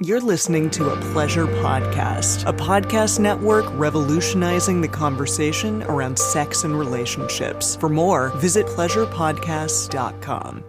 You're listening to a Pleasure Podcast, a podcast network revolutionizing the conversation around sex and relationships. For more, visit pleasurepodcasts.com.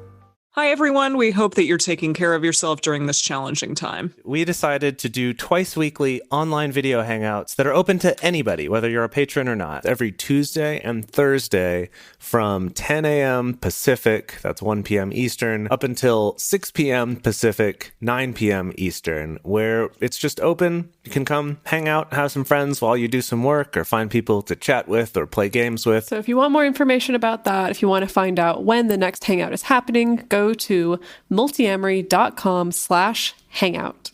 Hi, everyone. We hope that you're taking care of yourself during this challenging time. We decided to do twice weekly online video hangouts that are open to anybody, whether you're a patron or not, every Tuesday and Thursday from 10 a.m. Pacific, that's 1 p.m. Eastern, up until 6 p.m. Pacific, 9 p.m. Eastern, where it's just open. You can come hang out, have some friends while you do some work, or find people to chat with or play games with. So if you want more information about that, if you want to find out when the next hangout is happening, go to multiamory.com/hangout.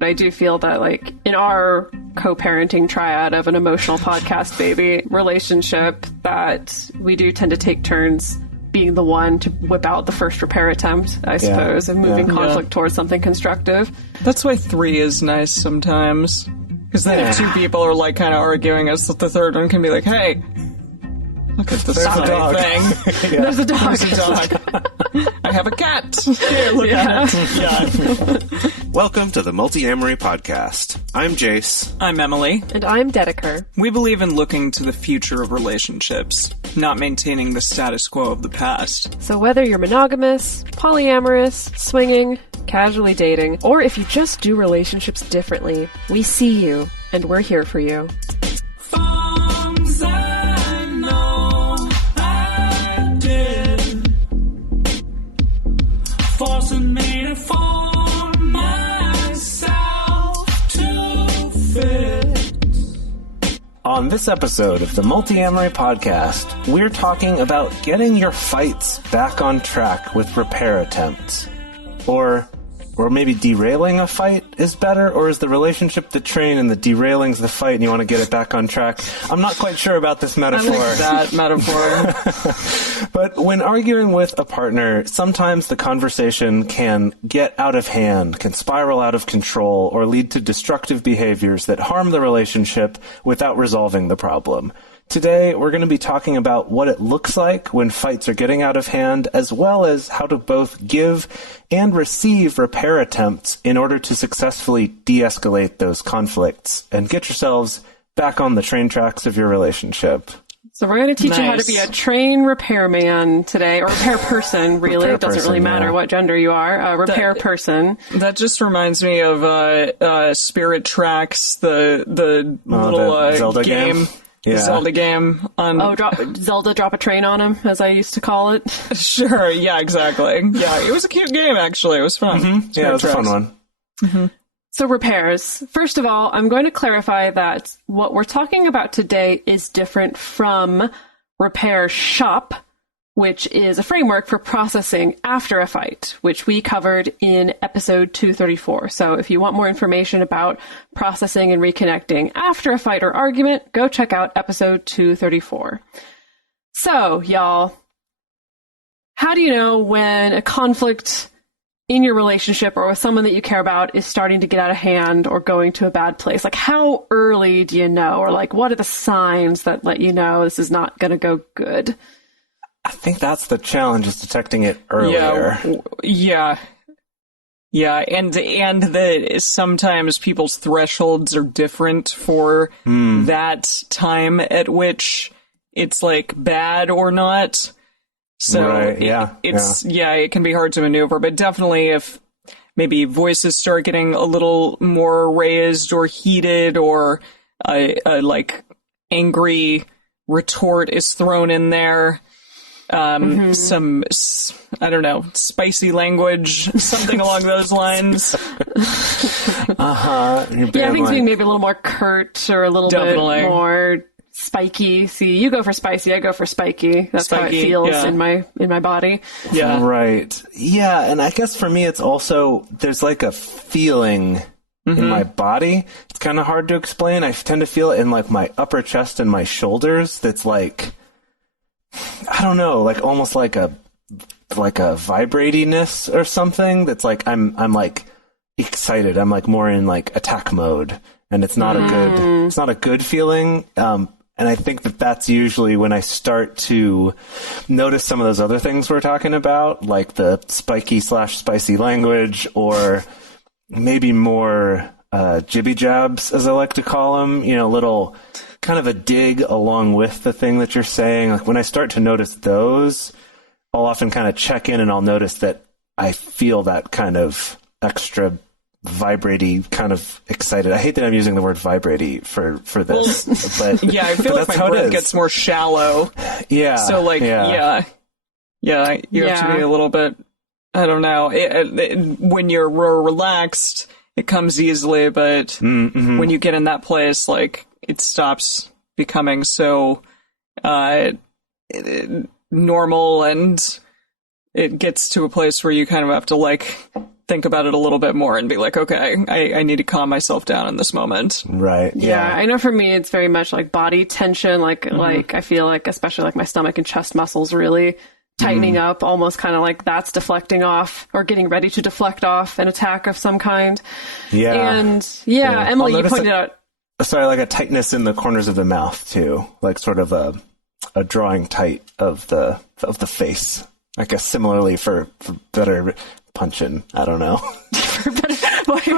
I do feel that, like, in our co-parenting triad of an emotional podcast baby relationship, that we do tend to take turns being the one to whip out the first repair attempt, I suppose, and moving conflict towards something constructive. That's why 3 is nice sometimes. Because then if 2 people are, like, kind of arguing, us, the third one can be like, hey, look at this dog thing. There's a dog. There's a dog. I have a cat. Here, look at it. Yeah. Welcome to the Multiamory podcast. I'm Jace. I'm Emily. And I'm Dedeker. We believe in looking to the future of relationships, not maintaining the status quo of the past. So whether you're monogamous, polyamorous, swinging, casually dating, or if you just do relationships differently, we see you, and we're here for you. Forcing me to form myself to fit. On this episode of the Multiamory podcast, we're talking about getting your fights back on track with repair attempts. Or maybe derailing a fight is better, or is the relationship the train and the derailing's the fight and you want to get it back on track? I'm not quite sure about this metaphor. I like that metaphor. But when arguing with a partner, sometimes the conversation can get out of hand, can spiral out of control, or lead to destructive behaviors that harm the relationship without resolving the problem. Today, we're going to be talking about what it looks like when fights are getting out of hand, as well as how to both give and receive repair attempts in order to successfully de-escalate those conflicts and get yourselves back on the train tracks of your relationship. So we're going to teach you how to be a train repairman today, or repair person, really. It doesn't really matter what gender you are. A repair person. That just reminds me of Spirit Tracks, the little Zelda game. Yeah. Zelda game on... Zelda drop a train on him, as I used to call it. Sure, yeah, exactly. Yeah, it was a cute game, actually. It was fun. Mm-hmm. Yeah, it was a fun one. Mm-hmm. So repairs. First of all, I'm going to clarify that what we're talking about today is different from repair shop, which is a framework for processing after a fight, which we covered in episode 234. So if you want more information about processing and reconnecting after a fight or argument, go check out episode 234. So, y'all, how do you know when a conflict in your relationship or with someone that you care about is starting to get out of hand or going to a bad place? Like, how early do you know? Or, like, what are the signs that let you know this is not going to go good? I think that's the challenge, is detecting it earlier. Yeah, and that sometimes people's thresholds are different for that time at which it's, like, bad or not. So right, it can be hard to maneuver, but definitely if maybe voices start getting a little more raised or heated, or like angry retort is thrown in there. Some, I don't know, spicy language, something along those lines. Yeah, things being maybe a little more curt or a little bit more spiky. See, you go for spicy, I go for spiky. That's spiky, how it feels in my body. Yeah. Right. Yeah, and I guess for me it's also, there's like a feeling in my body. It's kind of hard to explain. I tend to feel it in, like, my upper chest and my shoulders. That's like, I don't know, like almost like a vibratiness or something. That's like I'm like excited. I'm like more in like attack mode, and it's not a good feeling. And I think that's usually when I start to notice some of those other things we're talking about, like the spiky/spicy language, or maybe more jibby jabs, as I like to call them, little kind of a dig along with the thing that you're saying. Like when I start to notice those, I'll often kind of check in and I'll notice that I feel that kind of extra vibraty, kind of excited. I hate that I'm using the word vibraty for this, but yeah, I feel like my breath gets more shallow. Yeah. So like, yeah, you have to be a little bit, I don't know. When you're relaxed, it comes easily, but when you get in that place, like it stops becoming so normal, and it gets to a place where you kind of have to like think about it a little bit more and be like, okay, I need to calm myself down in this moment. Right. Yeah, I know for me, it's very much like body tension. Like I feel like, especially like my stomach and chest muscles really tightening up, almost kind of like that's deflecting off or getting ready to deflect off an attack of some kind. Yeah. And Emily, you pointed out. Sorry, like a tightness in the corners of the mouth too, like sort of a drawing tight of the face. I guess similarly for better punching. I don't know.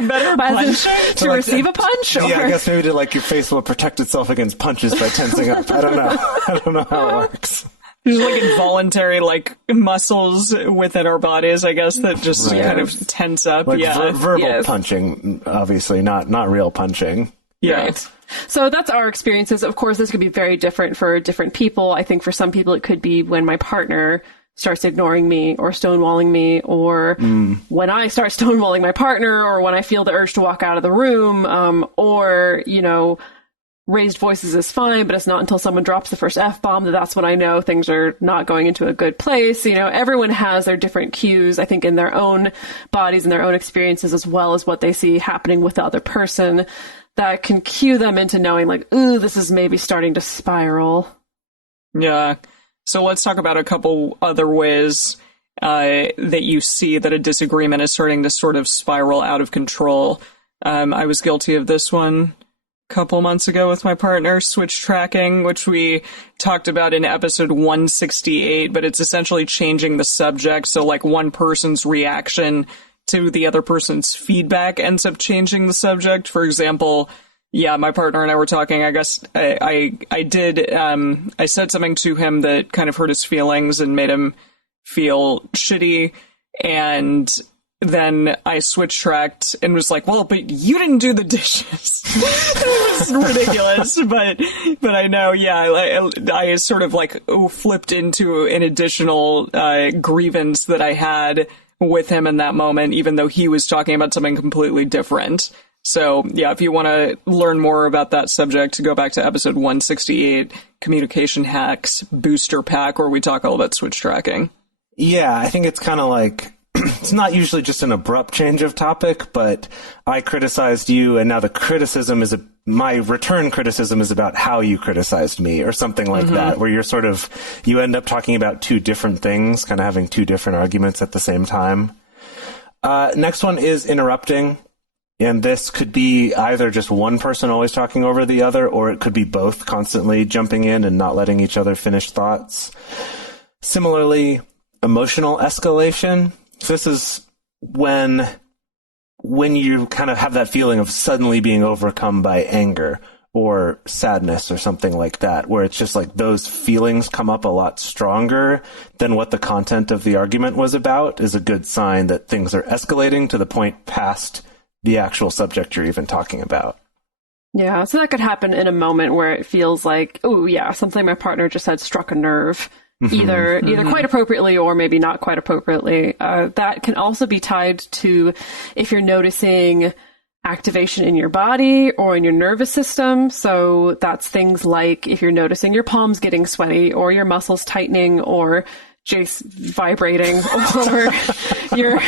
better punch to like receive a punch? Or? Yeah, I guess maybe to like your face will protect itself against punches by tensing up. I don't know. I don't know how it works. There's like involuntary like muscles within our bodies, I guess, that just kind of tense up. Like verbal punching, obviously, not real punching. Yeah. Right. So that's our experiences. Of course, this could be very different for different people. I think for some people it could be when my partner starts ignoring me or stonewalling me, or when I start stonewalling my partner, or when I feel the urge to walk out of the room, or, raised voices is fine, but it's not until someone drops the first F-bomb that's when I know things are not going into a good place. Everyone has their different cues, I think, in their own bodies and their own experiences, as well as what they see happening with the other person, that can cue them into knowing, like, ooh, this is maybe starting to spiral. Yeah. So let's talk about a couple other ways that you see that a disagreement is starting to sort of spiral out of control. I was guilty of this one a couple months ago with my partner, switch tracking, which we talked about in episode 168, but it's essentially changing the subject. So like one person's reaction to the other person's feedback ends up changing the subject. For example, my partner and I were talking, I guess I said something to him that kind of hurt his feelings and made him feel shitty. And then I switch tracked and was like, well, but you didn't do the dishes. It was ridiculous, but I know, I sort of like flipped into an additional grievance that I had with him in that moment, even though he was talking about something completely different. So, if you want to learn more about that subject, go back to episode 168, Communication Hacks Booster Pack, where we talk all about switch tracking. Yeah, I think it's kind of like, it's not usually just an abrupt change of topic, but I criticized you, and now the criticism is my return criticism is about how you criticized me, or something like that, where you end up talking about two different things, kind of having two different arguments at the same time. Next one is interrupting. And this could be either just one person always talking over the other, or it could be both constantly jumping in and not letting each other finish thoughts. Similarly, emotional escalation. This is when you kind of have that feeling of suddenly being overcome by anger or sadness or something like that, where it's just like those feelings come up a lot stronger than what the content of the argument was about, is a good sign that things are escalating to the point past the actual subject you're even talking about. Yeah, so that could happen in a moment where it feels like, oh yeah, something my partner just said struck a nerve, either quite appropriately or maybe not quite appropriately. That can also be tied to if you're noticing activation in your body or in your nervous system. So that's things like if you're noticing your palms getting sweaty or your muscles tightening or Jace vibrating or your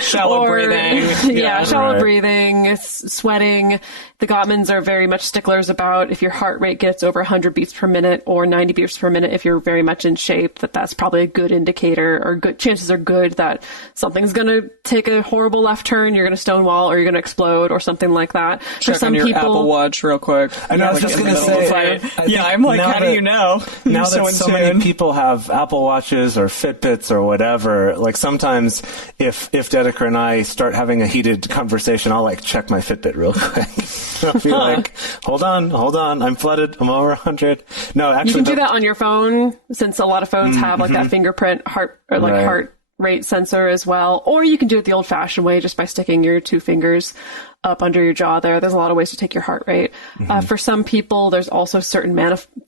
shallow breathing. Yeah, shallow breathing, sweating. The Gottmans are very much sticklers about if your heart rate gets over 100 beats per minute or 90 beats per minute, if you're very much in shape, that's probably a good indicator, or good chances are good that something's going to take a horrible left turn, you're going to stonewall, or you're going to explode, or something like that. Check For some on your people, Apple Watch real quick. I was just going to say, I'm like, how do you know? Now that so many people have Apple Watch watches or Fitbits or whatever, like sometimes if Dedeker and I start having a heated conversation, I'll like check my Fitbit real quick. I'll be like, hold on, I'm flooded, I'm over 100. No, actually, you can do that on your phone, since a lot of phones have like that fingerprint heart rate sensor as well. Or you can do it the old-fashioned way, just by sticking your 2 fingers up under your jaw there. There's a lot of ways to take your heart rate. For some people, there's also certain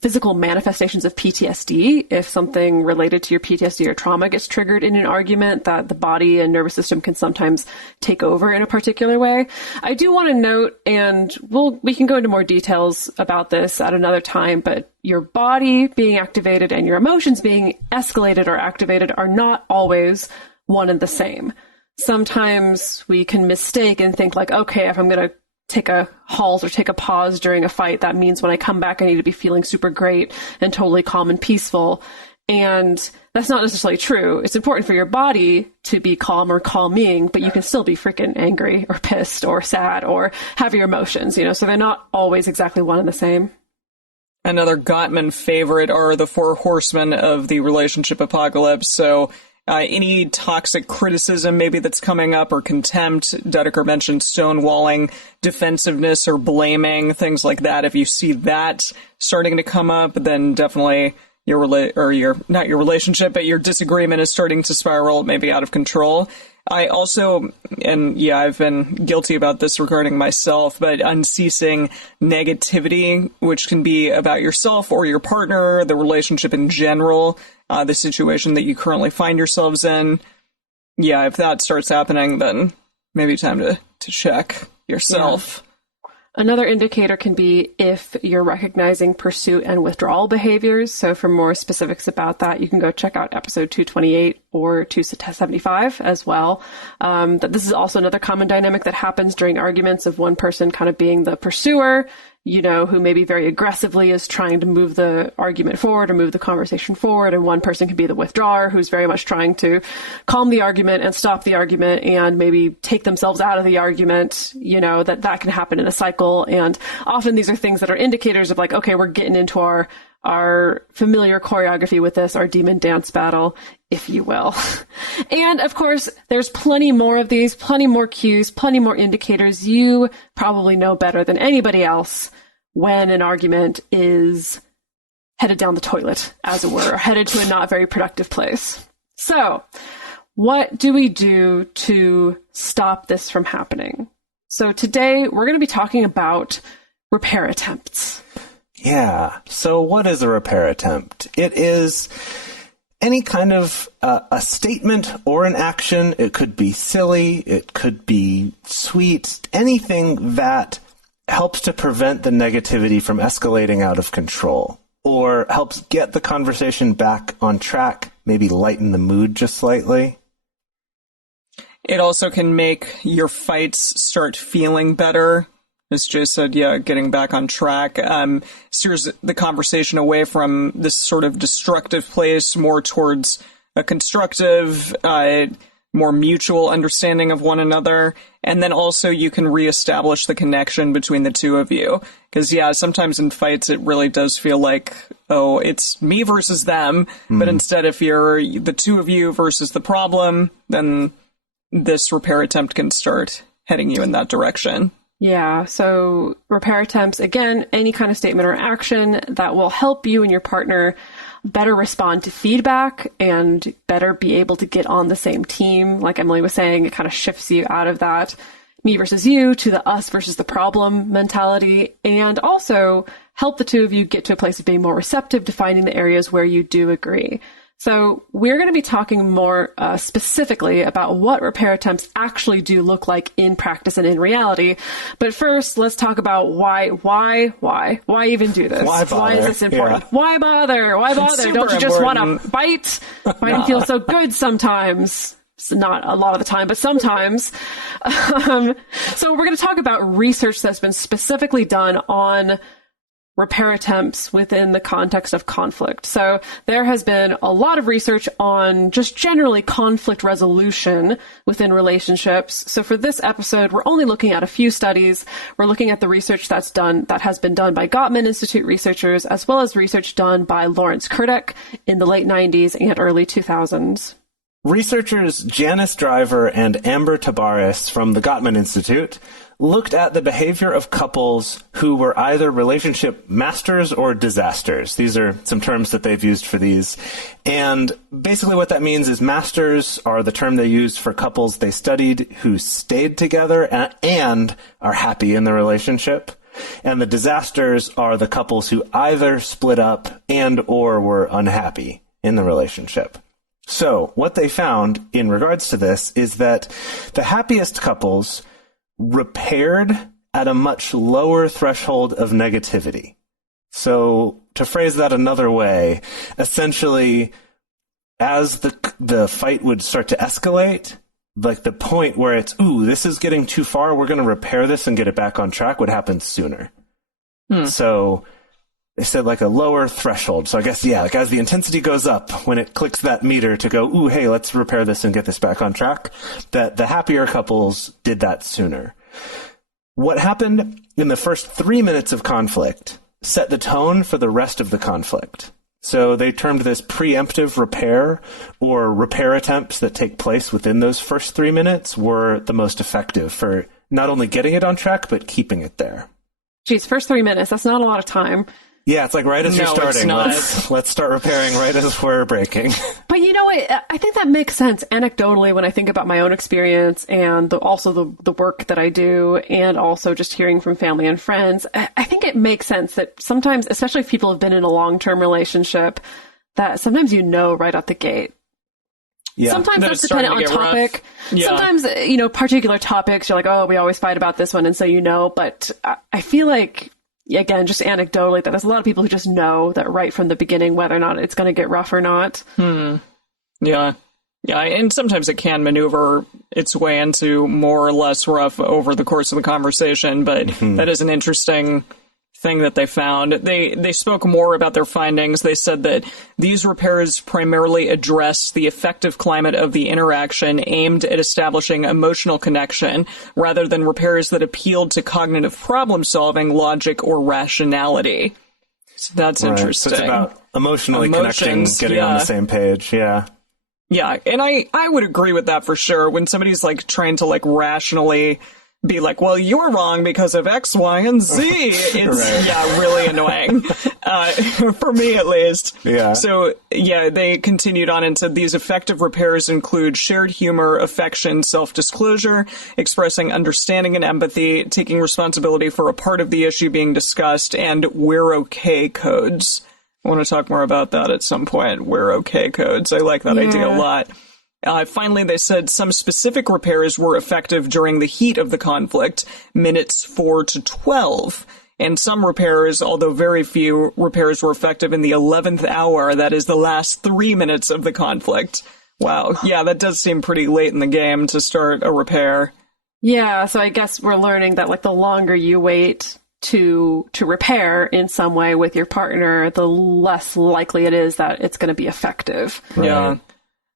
physical manifestations of PTSD. If something related to your PTSD or trauma gets triggered in an argument, that the body and nervous system can sometimes take over in a particular way. I do want to note, and we can go into more details about this at another time, but your body being activated and your emotions being escalated or activated are not always one and the same. Sometimes we can mistake and think like, okay, if I'm going to take a halt or take a pause during a fight, that means when I come back, I need to be feeling super great and totally calm and peaceful. And that's not necessarily true. It's important for your body to be calm or calming, but you can still be freaking angry or pissed or sad or have your emotions, so they're not always exactly one and the same. Another Gottman favorite are the 4 horsemen of the relationship apocalypse. So any toxic criticism maybe that's coming up, or contempt. Dedeker mentioned stonewalling, defensiveness or blaming, things like that. If you see that starting to come up, then definitely your not your relationship, but your disagreement is starting to spiral maybe out of control. I also, I've been guilty about this regarding myself, but unceasing negativity, which can be about yourself or your partner, the relationship in general, the situation that you currently find yourselves in. Yeah, if that starts happening, then maybe time to check yourself. Yeah. Another indicator can be if you're recognizing pursuit and withdrawal behaviors. So for more specifics about that, you can go check out episode 228 or 275 as well. That this is also another common dynamic that happens during arguments, of one person kind of being the pursuer, who maybe very aggressively is trying to move the argument forward or move the conversation forward. And one person can be the withdrawer, who's very much trying to calm the argument and stop the argument and maybe take themselves out of the argument, that can happen in a cycle. And often these are things that are indicators of like, okay, we're getting into our familiar choreography with this, our demon dance battle, if you will. And of course, there's plenty more of these, plenty more cues, plenty more indicators. You probably know better than anybody else when an argument is headed down the toilet, as it were, or headed to a not very productive place. So what do we do to stop this from happening? So today we're going to be talking about repair attempts. Yeah. So what is a repair attempt? It is any kind of a statement or an action. It could be silly. It could be sweet. Anything that helps to prevent the negativity from escalating out of control, or helps get the conversation back on track, maybe lighten the mood just slightly. It also can make your fights start feeling better. As Jay said, getting back on track steers the conversation away from this sort of destructive place, more towards a constructive, more mutual understanding of one another. And then also you can reestablish the connection between the two of you. Because, sometimes in fights it really does feel like, oh, it's me versus them. But instead, if you're the two of you versus the problem, then this repair attempt can start heading you in that direction. Yeah, so repair attempts, again, any kind of statement or action that will help you and your partner better respond to feedback and better be able to get on the same team. Like Emily was saying, it kind of shifts you out of that me versus you to the us versus the problem mentality, and also help the two of you get to a place of being more receptive to finding the areas where you do agree. So we're going to be talking more specifically about what repair attempts actually do look like in practice and in reality. But first, let's talk about why even do this? Why is this important? Yeah. Why bother? Why bother? Super Don't you just want important. to bite? Fight and feel so good sometimes. Not a lot of the time, but sometimes. So we're going to talk about research that's been specifically done on repair attempts within the context of conflict. So there has been a lot of research on just generally conflict resolution within relationships. So for this episode, we're only looking at a few studies. We're looking at the research that has been done by Gottman Institute researchers, as well as research done by Lawrence Kurdik in the late 90s and early 2000s. Researchers Janice Driver and Amber Tabaris from the Gottman Institute looked at the behavior of couples who were either relationship masters or disasters. These are some terms that they've used for these. And basically what that means is masters are the term they used for couples they studied who stayed together and are happy in the relationship. And the disasters are the couples who either split up and or were unhappy in the relationship. So what they found in regards to this is that the happiest couples repaired at a much lower threshold of negativity. So to phrase that another way, essentially, as the fight would start to escalate, like the point where it's, ooh, this is getting too far, we're going to repair this and get it back on track, would happen sooner. So they said like a lower threshold. So I guess, yeah, like as the intensity goes up, when it clicks that meter to go, ooh, hey, let's repair this and get this back on track, that the happier couples did that sooner. What happened in the first 3 minutes of conflict set the tone for the rest of the conflict. So they termed this preemptive repair, or repair attempts that take place within those first 3 minutes were the most effective for not only getting it on track, but keeping it there. Geez, first 3 minutes, that's not a lot of time. Yeah, it's like right as you're No, it's starting, not. let's start repairing right as we're breaking. But you know what? I think that makes sense anecdotally when I think about my own experience and also the work that I do, and also just hearing from family and friends. I think it makes sense that sometimes, especially if people have been in a long-term relationship, that sometimes right out the gate. Yeah. Sometimes That that's it's starting dependent on to get rough. topic. Yeah. Sometimes, particular topics, you're like, oh, we always fight about this one, and so but I feel like, again, just anecdotally, that there's a lot of people who just know that right from the beginning whether or not it's going to get rough or not. Yeah. Yeah, and sometimes it can maneuver its way into more or less rough over the course of the conversation, but that is an interesting thing that they found. They spoke more about their findings. They said that these repairs primarily address the effective climate of the interaction aimed at establishing emotional connection, rather than repairs that appealed to cognitive problem-solving, logic, or rationality. So that's interesting. So it's about emotionally connecting, getting on the same page, yeah. Yeah, and I would agree with that for sure. When somebody's like trying to like rationally be like, well, you're wrong because of X, Y, and Z. It's, really annoying. For me, at least. Yeah. So, they continued on and said these effective repairs include shared humor, affection, self-disclosure, expressing understanding and empathy, taking responsibility for a part of the issue being discussed, and we're okay codes. I want to talk more about that at some point. We're okay codes. I like that idea a lot. Finally, they said some specific repairs were effective during the heat of the conflict, minutes 4 to 12. And some repairs, although very few repairs, were effective in the 11th hour, that is the last 3 minutes of the conflict. Wow. Yeah, that does seem pretty late in the game to start a repair. Yeah, so I guess we're learning that like the longer you wait to repair in some way with your partner, the less likely it is that it's going to be effective. Right. Yeah.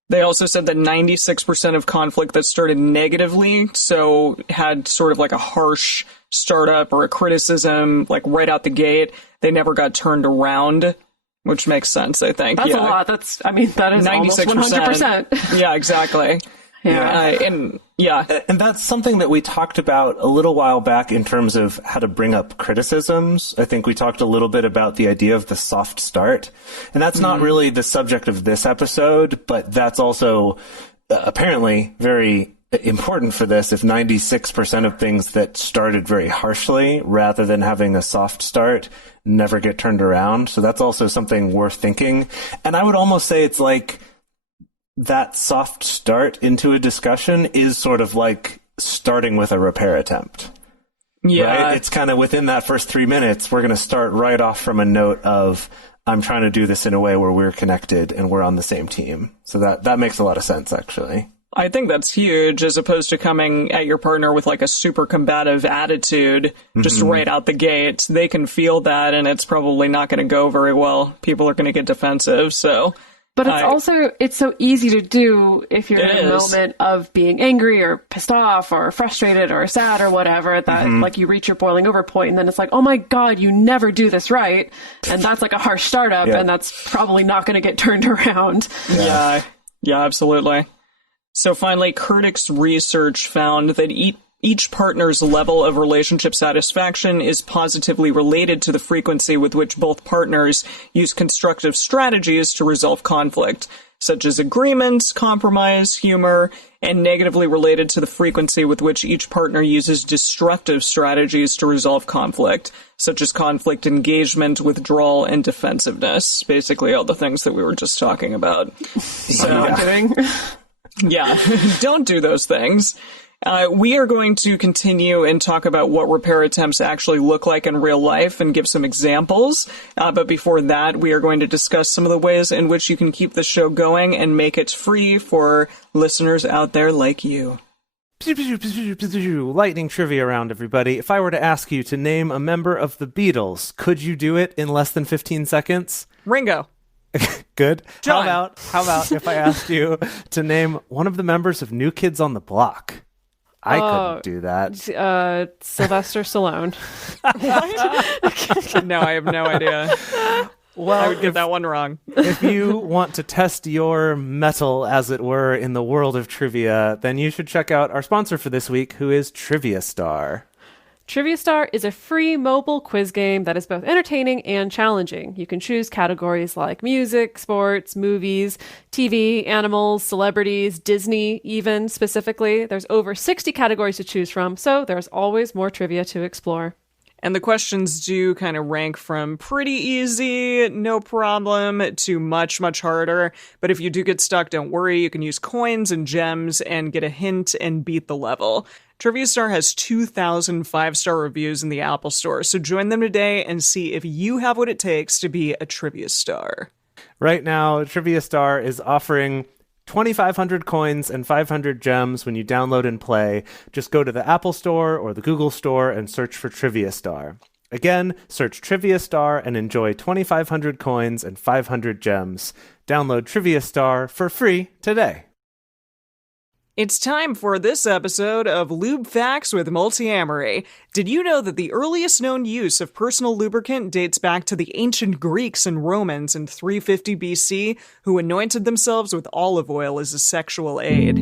They also said that 96% of conflict that started negatively, so had sort of like a harsh startup or a criticism, like right out the gate, they never got turned around, which makes sense, I think. That's a lot. That is 96%. Almost 100%. Yeah, exactly. Yeah. And that's something that we talked about a little while back in terms of how to bring up criticisms. I think we talked a little bit about the idea of the soft start. And that's not really the subject of this episode, but that's also apparently very important for this. If 96% of things that started very harshly rather than having a soft start never get turned around. So that's also something worth thinking. And I would almost say it's like that soft start into a discussion is sort of like starting with a repair attempt. Yeah. Right? It's kind of within that first 3 minutes, we're going to start right off from a note of, I'm trying to do this in a way where we're connected and we're on the same team. So that makes a lot of sense, actually. I think that's huge, as opposed to coming at your partner with like a super combative attitude just right out the gate. They can feel that, and it's probably not going to go very well. People are going to get defensive, so... But it's so easy to do if you're in a moment of being angry or pissed off or frustrated or sad or whatever, that like you reach your boiling over point and then it's like, oh my God, you never do this right. And that's like a harsh startup and that's probably not going to get turned around. Yeah, absolutely. So finally, Kurtik's research found that each partner's level of relationship satisfaction is positively related to the frequency with which both partners use constructive strategies to resolve conflict, such as agreement, compromise, humor, and negatively related to the frequency with which each partner uses destructive strategies to resolve conflict, such as conflict engagement, withdrawal, and defensiveness. Basically all the things that we were just talking about. So, yeah, don't do those things. We are going to continue and talk about what repair attempts actually look like in real life and give some examples. But before that, we are going to discuss some of the ways in which you can keep the show going and make it free for listeners out there like you. Lightning trivia round, everybody. If I were to ask you to name a member of the Beatles, could you do it in less than 15 seconds? Ringo. Good. John. How about if I asked you to name one of the members of New Kids on the Block? I couldn't do that. Sylvester Stallone. No, I have no idea. Well, I would get that one wrong. If you want to test your mettle, as it were, in the world of trivia, then you should check out our sponsor for this week, who is Trivia Star. Trivia Star is a free mobile quiz game that is both entertaining and challenging. You can choose categories like music, sports, movies, TV, animals, celebrities, Disney even specifically. There's over 60 categories to choose from, so there's always more trivia to explore. And the questions do kind of rank from pretty easy, no problem, to much, much harder. But if you do get stuck, don't worry. You can use coins and gems and get a hint and beat the level. Trivia Star has 2,000 5-star reviews in the Apple Store, so join them today and see if you have what it takes to be a Trivia Star. Right now, Trivia Star is offering 2,500 coins and 500 gems when you download and play. Just go to the Apple Store or the Google Store and search for Trivia Star. Again, search Trivia Star and enjoy 2,500 coins and 500 gems. Download Trivia Star for free today. It's time for this episode of Lube Facts with Multiamory. Did you know that the earliest known use of personal lubricant dates back to the ancient Greeks and Romans in 350 BC, who anointed themselves with olive oil as a sexual aid?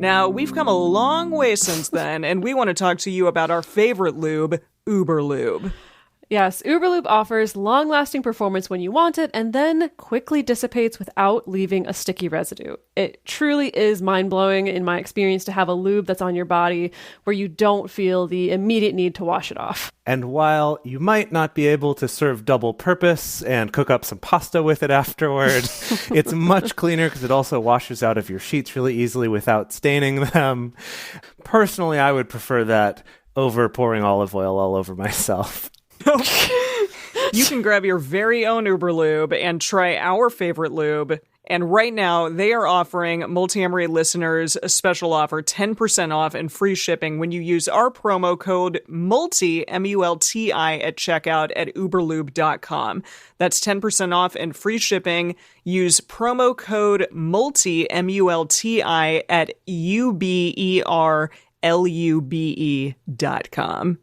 Now, we've come a long way since then, and we want to talk to you about our favorite lube, Uber Lube. Yes, Uberlube offers long-lasting performance when you want it and then quickly dissipates without leaving a sticky residue. It truly is mind-blowing in my experience to have a lube that's on your body where you don't feel the immediate need to wash it off. And while you might not be able to serve double purpose and cook up some pasta with it afterward, it's much cleaner because it also washes out of your sheets really easily without staining them. Personally, I would prefer that over pouring olive oil all over myself. You can grab your very own Uber Lube and try our favorite lube. And right now, they are offering Multiamory listeners a special offer, 10% off and free shipping when you use our promo code MULTI, M-U-L-T-I, at checkout at uberlube.com. That's 10% off and free shipping. Use promo code MULTI, M-U-L-T-I, at uberlube.com.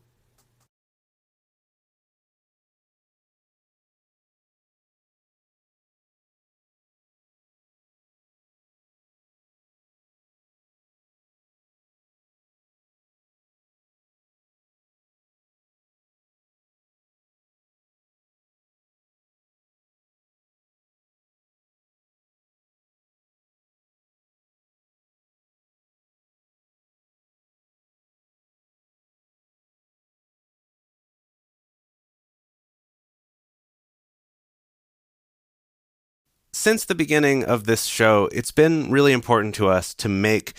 Since the beginning of this show, it's been really important to us to make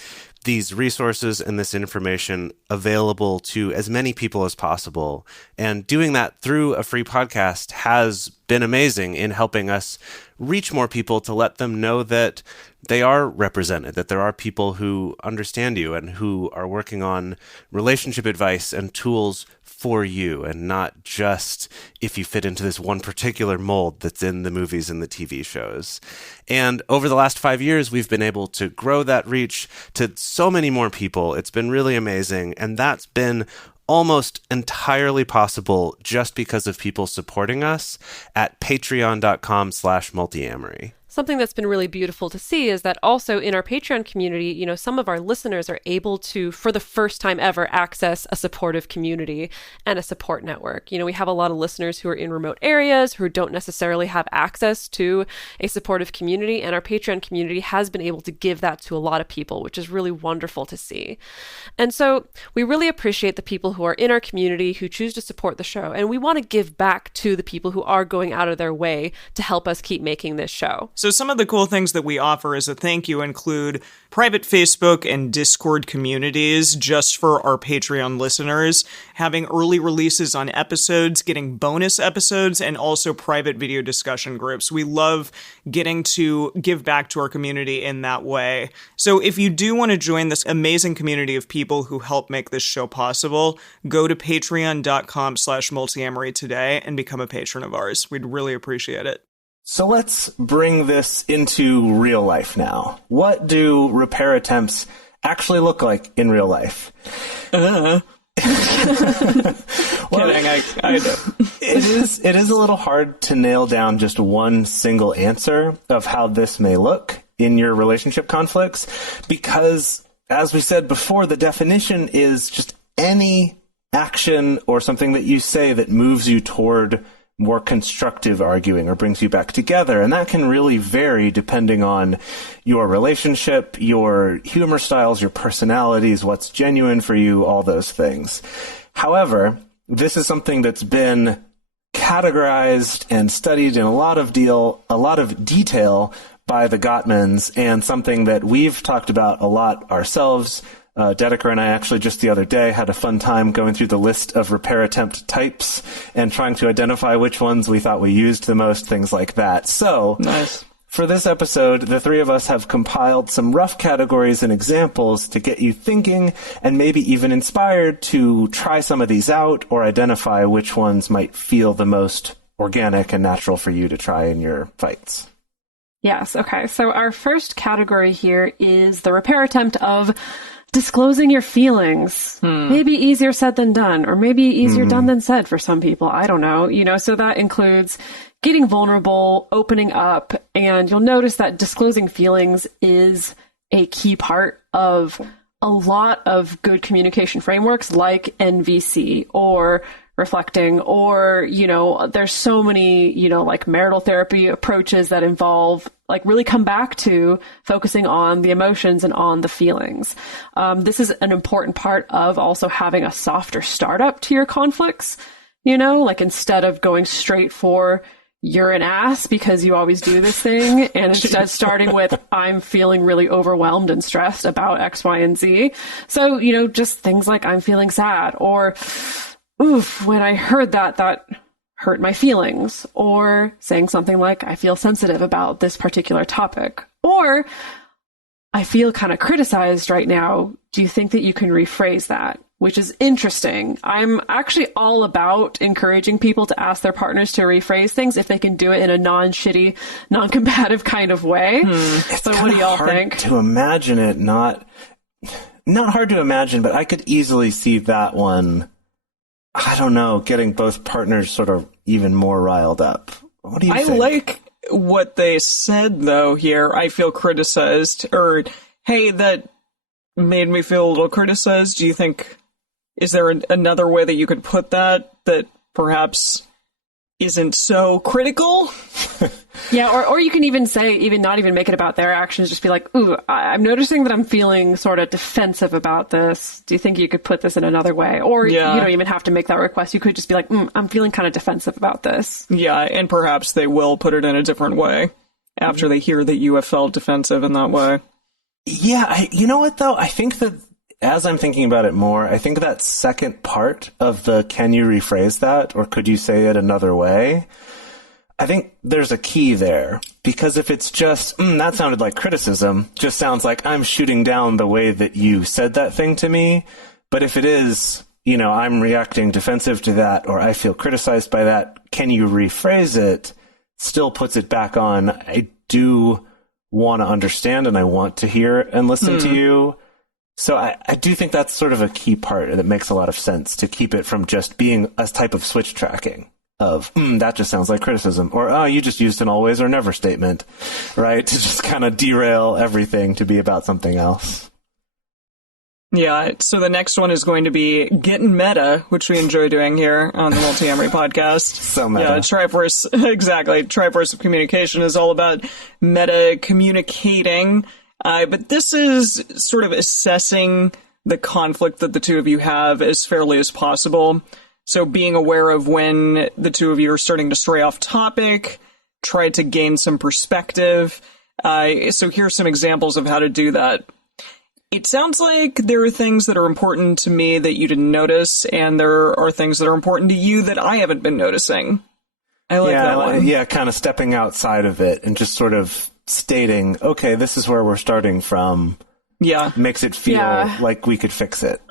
these resources and this information available to as many people as possible. And doing that through a free podcast has been amazing in helping us reach more people to let them know that they are represented, that there are people who understand you and who are working on relationship advice and tools for you, and not just if you fit into this one particular mold that's in the movies and the TV shows. And over the last 5 years, we've been able to grow that reach to so many more people. It's been really amazing. And that's been almost entirely possible just because of people supporting us at patreon.com/multiamory. Something that's been really beautiful to see is that also in our Patreon community, you know, some of our listeners are able to, for the first time ever, access a supportive community and a support network. You know, we have a lot of listeners who are in remote areas who don't necessarily have access to a supportive community, and our Patreon community has been able to give that to a lot of people, which is really wonderful to see. And so we really appreciate the people who are in our community who choose to support the show, and we want to give back to the people who are going out of their way to help us keep making this show. So some of the cool things that we offer as a thank you include private Facebook and Discord communities just for our Patreon listeners, having early releases on episodes, getting bonus episodes, and also private video discussion groups. We love getting to give back to our community in that way. So if you do want to join this amazing community of people who help make this show possible, go to patreon.com/multiamory today and become a patron of ours. We'd really appreciate it. So let's bring this into real life now. What do repair attempts actually look like in real life? Well, kidding, I do. It is a little hard to nail down just one single answer of how this may look in your relationship conflicts, because, as we said before, the definition is just any action or something that you say that moves you toward more constructive arguing or brings you back together. And that can really vary depending on your relationship, your humor styles, your personalities, what's genuine for you, all those things. However, this is something that's been categorized and studied in a lot of detail by the Gottmans, and something that we've talked about a lot ourselves. Dedeker and I actually just the other day had a fun time going through the list of repair attempt types and trying to identify which ones we thought we used the most, things like that. So, Nice. For this episode, the three of us have compiled some rough categories and examples to get you thinking and maybe even inspired to try some of these out or identify which ones might feel the most organic and natural for you to try in your fights. Yes, okay. So our first category here is the repair attempt of disclosing your feelings. Maybe easier said than done, or maybe easier done than said for some people. I don't know. You know, so that includes getting vulnerable, opening up, and you'll notice that disclosing feelings is a key part of a lot of good communication frameworks like NVC or reflecting, or, you know, there's so many, you know, like marital therapy approaches that involve, like, really come back to focusing on the emotions and on the feelings. This is an important part of also having a softer startup to your conflicts, you know, like instead of going straight for you're an ass because you always do this thing, and instead starting with I'm feeling really overwhelmed and stressed about X, Y, and Z. So, you know, just things like I'm feeling sad, or oof, when I heard that hurt my feelings, or saying something like, I feel sensitive about this particular topic, or I feel kind of criticized right now. Do you think that you can rephrase that? Which is interesting. I'm actually all about encouraging people to ask their partners to rephrase things if they can do it in a non-shitty, non-combative kind of way. So what do y'all think? Hard to imagine it, not hard to imagine, but I could easily see that one, I don't know, getting both partners sort of even more riled up. What do you think? I like what they said, though, here. I feel criticized, or, hey, that made me feel a little criticized. Do you think, is there another way that you could put that perhaps isn't so critical? Yeah, or you can even say, even not even make it about their actions, just be like, ooh, I'm noticing that I'm feeling sort of defensive about this. Do you think you could put this in another way? Or you don't even have to make that request. You could just be like, I'm feeling kind of defensive about this. Yeah, and perhaps they will put it in a different way. after they hear that you have felt defensive in that way. Yeah, you know what, though? I think that as I'm thinking about it more, I think that second part of the can you rephrase that, or could you say it another way? I think there's a key there, because if it's just, that sounded like criticism, just sounds like I'm shooting down the way that you said that thing to me. But if it is, I'm reacting defensive to that, or I feel criticized by that, can you rephrase it? Still puts it back on, I do want to understand and I want to hear and listen to you. So I do think that's sort of a key part that makes a lot of sense, to keep it from just being a type of switch tracking of, that just sounds like criticism, or, oh, you just used an always or never statement, right? To just kind of derail everything to be about something else. Yeah, so the next one is going to be getting meta, which we enjoy doing here on the Multiamory podcast. So meta. Yeah, Triforce, exactly. Triforce of communication is all about meta communicating. But this is sort of assessing the conflict that the two of you have as fairly as possible. So being aware of when the two of you are starting to stray off topic, try to gain some perspective. So here's some examples of how to do that. It sounds like there are things that are important to me that you didn't notice, and there are things that are important to you that I haven't been noticing. I like that one. Yeah, kind of stepping outside of it and just sort of stating, okay, this is where we're starting from. Yeah. Makes it feel like we could fix it.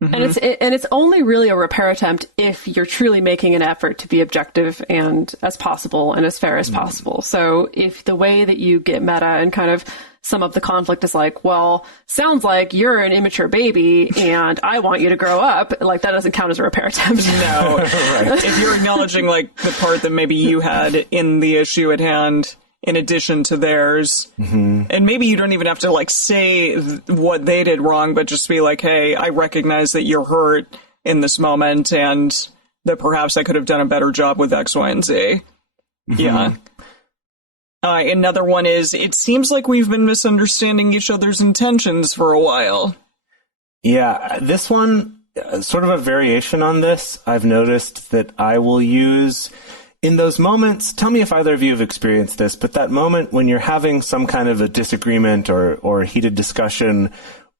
And it's only really a repair attempt if you're truly making an effort to be objective and as possible and as fair as possible. So if the way that you get meta and kind of some of the conflict is like, well, sounds like you're an immature baby and I want you to grow up, like that doesn't count as a repair attempt. No. Right. If you're acknowledging like the part that maybe you had in the issue at hand in addition to theirs, and maybe you don't even have to like say what they did wrong, but just be like, hey, I recognize that you're hurt in this moment and that perhaps I could have done a better job with X, Y, and Z. Yeah. Another one is, it seems like we've been misunderstanding each other's intentions for a while. Yeah, this one, sort of a variation on this, I've noticed that I will use in those moments. Tell me if either of you have experienced this, but that moment when you're having some kind of a disagreement or heated discussion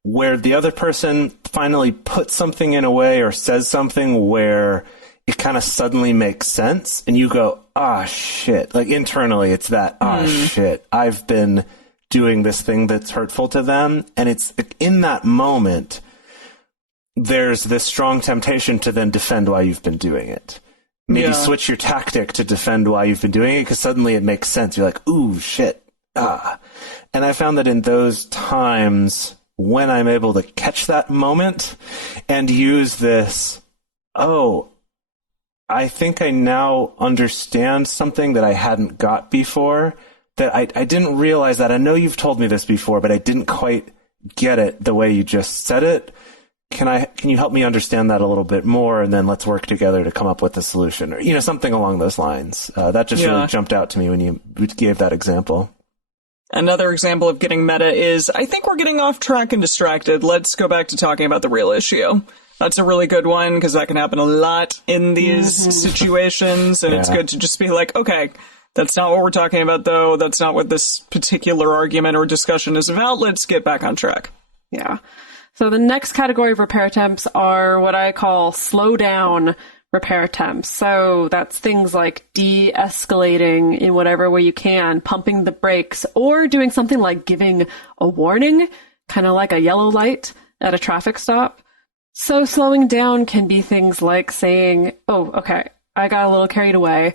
where the other person finally puts something in a way or says something where it kind of suddenly makes sense and you go, shit. Like internally, it's that, shit, I've been doing this thing that's hurtful to them. And it's in that moment, there's this strong temptation to then defend why you've been doing it. Maybe switch your tactic to defend why you've been doing it, because suddenly it makes sense. You're like, ooh, shit. And I found that in those times when I'm able to catch that moment and use this, I think I now understand something that I hadn't got before, that I didn't realize that. I know you've told me this before, but I didn't quite get it the way you just said it. Can you help me understand that a little bit more, and then let's work together to come up with a solution, or something along those lines. That just really jumped out to me when you gave that example. Another example of getting meta is, I think we're getting off track and distracted. Let's go back to talking about the real issue. That's a really good one, because that can happen a lot in these situations, and it's good to just be like, okay, that's not what we're talking about, though. That's not what this particular argument or discussion is about. Let's get back on track. Yeah. So the next category of repair attempts are what I call slow down repair attempts. So that's things like de-escalating in whatever way you can, pumping the brakes, or doing something like giving a warning, kind of like a yellow light at a traffic stop. So slowing down can be things like saying, oh, okay, I got a little carried away.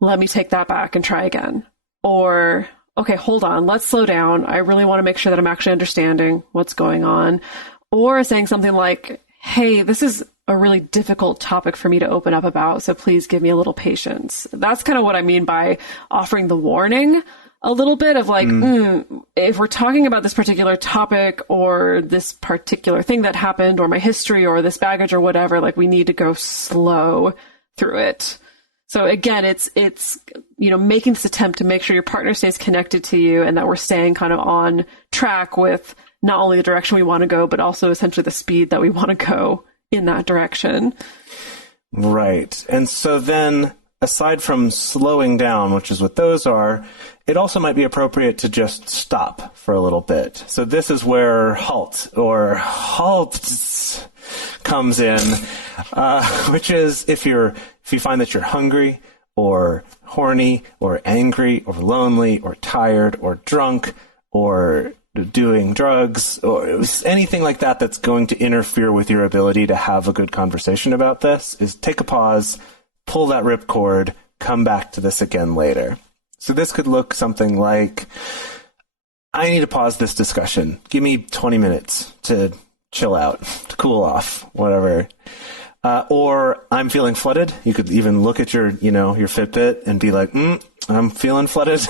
Let me take that back and try again. Or, okay, hold on, let's slow down. I really want to make sure that I'm actually understanding what's going on. Or saying something like, hey, this is a really difficult topic for me to open up about, so please give me a little patience. That's kind of what I mean by offering the warning a little bit of like, if we're talking about this particular topic or this particular thing that happened or my history or this baggage or whatever, like we need to go slow through it. So again, it's making this attempt to make sure your partner stays connected to you and that we're staying kind of on track with not only the direction we want to go, but also essentially the speed that we want to go in that direction. Right. And so then, aside from slowing down, which is what those are, it also might be appropriate to just stop for a little bit. So this is where halt or halts comes in, which is if you find that you're hungry or horny or angry or lonely or tired or drunk or doing drugs or anything like that that's going to interfere with your ability to have a good conversation about this, is take a pause, pull that ripcord, come back to this again later. So this could look something like, I need to pause this discussion. Give me 20 minutes to chill out, to cool off, whatever. Or I'm feeling flooded. You could even look at your Fitbit and be like, I'm feeling flooded.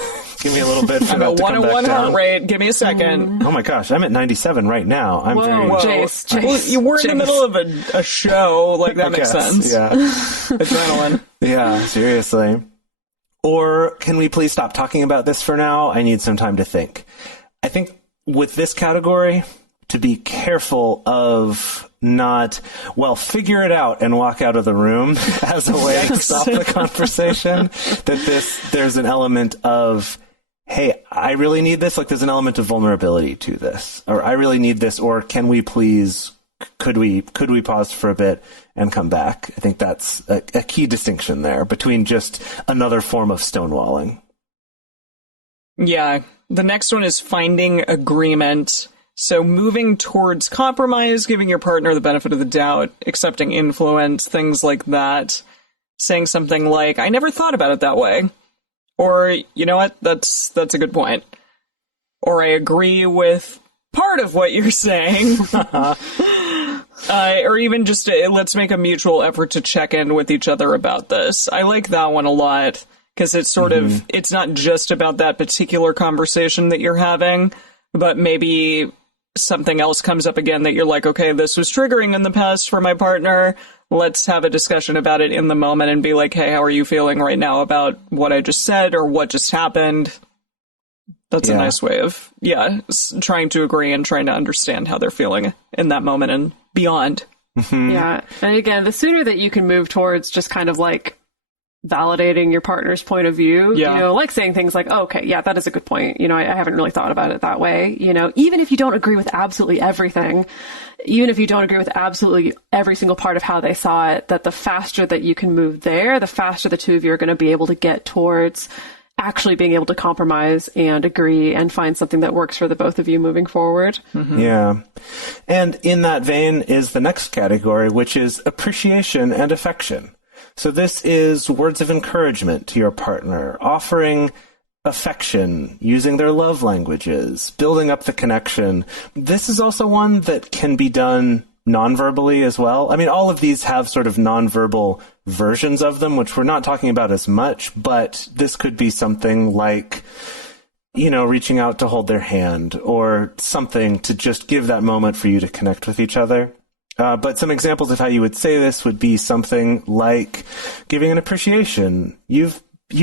Give me a little bit for that to come back 101 down. heart rate. Give me a second. Oh my gosh, I'm at 97 right now. I'm Whoa, very... whoa. Jace, Well, you were in the middle of a show. Like, that makes sense. Yeah. Adrenaline. Yeah, seriously. Or can we please stop talking about this for now? I need some time to think. I think with this category, to be careful of not, figure it out and walk out of the room as a way to stop the conversation, there's an element of, hey, I really need this. Like, there's an element of vulnerability to this, or I really need this, or can we please, could we pause for a bit and come back? I think that's a key distinction there between just another form of stonewalling. Yeah. The next one is finding agreement. So moving towards compromise, giving your partner the benefit of the doubt, accepting influence, things like that. Saying something like, I never thought about it that way. Or, you know what, that's a good point. Or I agree with part of what you're saying. Or even just let's make a mutual effort to check in with each other about this. I like that one a lot because it's sort of, it's not just about that particular conversation that you're having, but maybe something else comes up again that you're like, okay, this was triggering in the past for my partner. Let's have a discussion about it in the moment and be like, hey, how are you feeling right now about what I just said or what just happened? That's a nice way of, trying to agree and trying to understand how they're feeling in that moment and beyond. Yeah. And again, the sooner that you can move towards just kind of like validating your partner's point of view, like saying things like, oh, okay, yeah, that is a good point. I haven't really thought about it that way. Even if you don't agree with absolutely everything, even if you don't agree with absolutely every single part of how they saw it, that the faster that you can move there, the faster the two of you are going to be able to get towards actually being able to compromise and agree and find something that works for the both of you moving forward. Mm-hmm. Yeah. And in that vein is the next category, which is appreciation and affection. So this is words of encouragement to your partner, offering affection, using their love languages, building up the connection. This is also one that can be done non-verbally as well. I mean, all of these have sort of non-verbal versions of them, which we're not talking about as much, but this could be something like, reaching out to hold their hand or something to just give that moment for you to connect with each other. But some examples of how you would say this would be something like giving an appreciation. You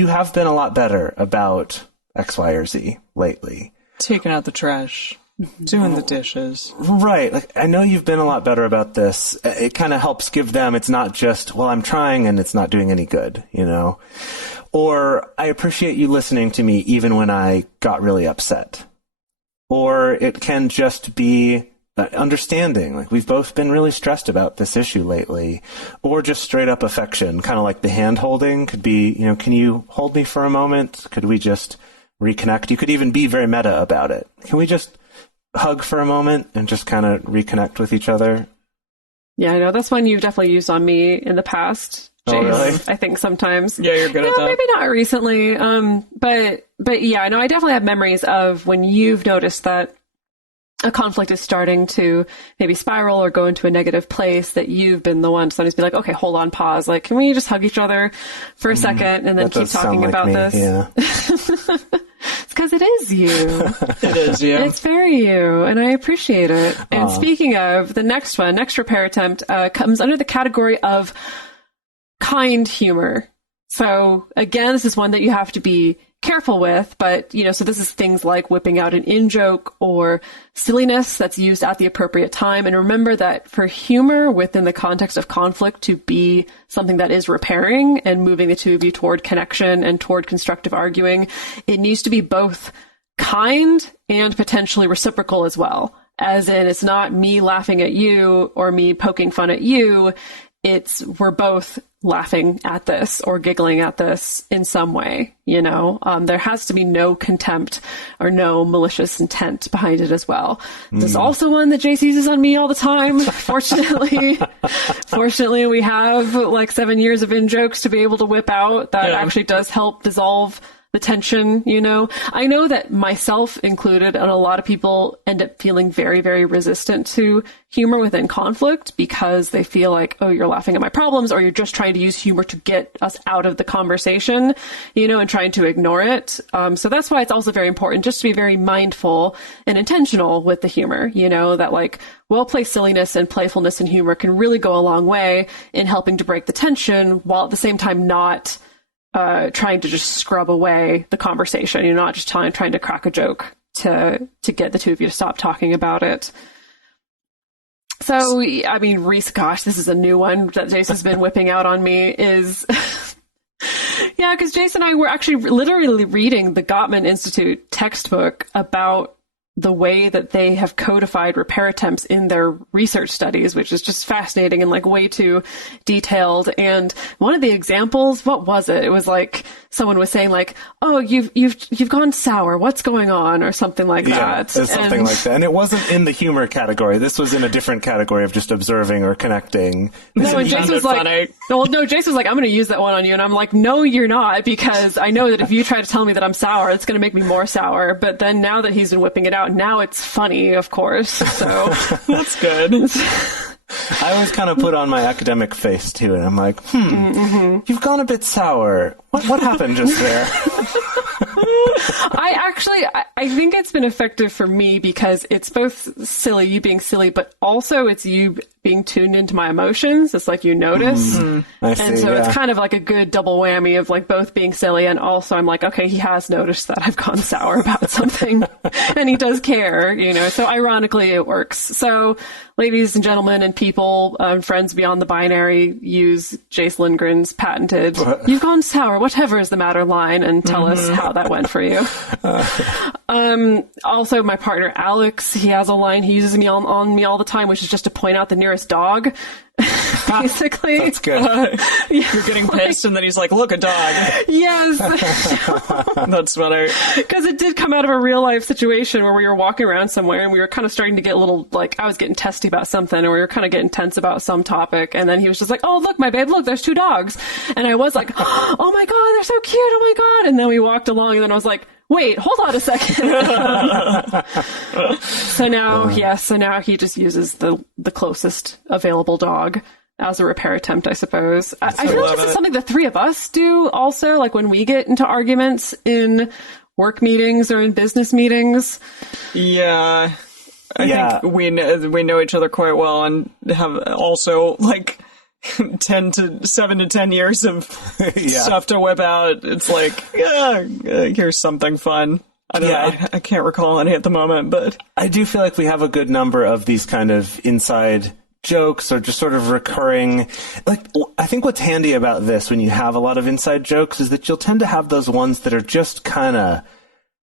have been a lot better about X, Y, or Z lately. Taking out the trash, doing the dishes. Right. Like, I know you've been a lot better about this. It kind of helps give them, it's not just, I'm trying and it's not doing any good, Or I appreciate you listening to me even when I got really upset. Or it can just be understanding, like we've both been really stressed about this issue lately, or just straight up affection, kind of like the hand holding could be, can you hold me for a moment? Could we just reconnect? You could even be very meta about it. Can we just hug for a moment and just kind of reconnect with each other? Yeah, I know that's one you've definitely used on me in the past, Jace. Oh, really? I think sometimes. Yeah, you're good at that. Maybe not recently. But yeah, no, I definitely have memories of when you've noticed that a conflict is starting to maybe spiral or go into a negative place, that you've been the one to sometimes be like, okay, hold on, pause. Like, can we just hug each other for a second and then keep talking about this? Yeah. It's because it is you. It is, yeah. It's very you, and I appreciate it. And speaking of, the next repair attempt comes under the category of kind humor. So again, this is one that you have to be careful with. But, so this is things like whipping out an in-joke or silliness that's used at the appropriate time. And remember that for humor within the context of conflict to be something that is repairing and moving the two of you toward connection and toward constructive arguing, it needs to be both kind and potentially reciprocal as well. As in, it's not me laughing at you or me poking fun at you. It's we're both laughing at this or giggling at this in some way, There has to be no contempt or no malicious intent behind it as well. There's also one that Jace uses on me all the time. Fortunately, we have like 7 years of in-jokes to be able to whip out. That actually does help dissolve the tension, I know that myself included, and a lot of people end up feeling very, very resistant to humor within conflict because they feel like, oh, you're laughing at my problems, or you're just trying to use humor to get us out of the conversation, and trying to ignore it. So that's why it's also very important just to be very mindful and intentional with the humor, that like well-placed silliness and playfulness and humor can really go a long way in helping to break the tension while at the same time not trying to just scrub away the conversation. You're not just trying to crack a joke to get the two of you to stop talking about it. So, I mean, Reese, gosh, this is a new one that Jace has been whipping out on me is... Yeah, because Jace and I were actually literally reading the Gottman Institute textbook about the way that they have codified repair attempts in their research studies, which is just fascinating and like way too detailed. And one of the examples, what was it? It was like someone was saying like, "Oh, you've gone sour. What's going on?" or something like that. Yeah, something like that. And it wasn't in the humor category. This was in a different category of just observing or connecting. No, and Jace was like, Jace was like, "I'm going to use that one on you," and I'm like, "No, you're not, because I know that if you try to tell me that I'm sour, it's going to make me more sour." But then now that he's been whipping it out, now it's funny, of course. So that's good. I always kind of put on my academic face too, and I'm like, you've gone a bit sour. What happened just there? I think it's been effective for me because it's both silly, you being silly, but also it's you being tuned into my emotions. It's like you notice. It's kind of like a good double whammy of like both being silly and also I'm like, okay, he has noticed that I've gone sour about something and he does care, so ironically it works. So ladies and gentlemen and people, friends beyond the binary, use Jace Lindgren's patented, "You've gone sour, whatever is the matter" line and tell us how that went for you. Also, my partner Alex, he has a line he uses on me all the time, which is just to point out the nearest dog. Basically. That's good. You're getting pissed and then he's like, "Look, a dog." Yes. That's funny. Because it did come out of a real life situation where we were walking around somewhere and we were kind of starting to get a little, like, I was getting testy about something or we were kind of getting tense about some topic. And then he was just like, "Oh, look, my babe, look, there's 2 dogs." And I was like, "Oh my God, they're so cute. Oh my God." And then we walked along and then I was like, "Wait, hold on a second." So now he just uses the closest available dog as a repair attempt, I suppose. I feel like this is something the 3 of us do also, like when we get into arguments in work meetings or in business meetings. Yeah. I think we know each other quite well and have also like 7 to 10 years of stuff to whip out. It's like, here's something fun. I don't know. I can't recall any at the moment, but I do feel like we have a good number of these kind of inside jokes or just sort of recurring. Like, I think what's handy about this when you have a lot of inside jokes is that you'll tend to have those ones that are just kind of,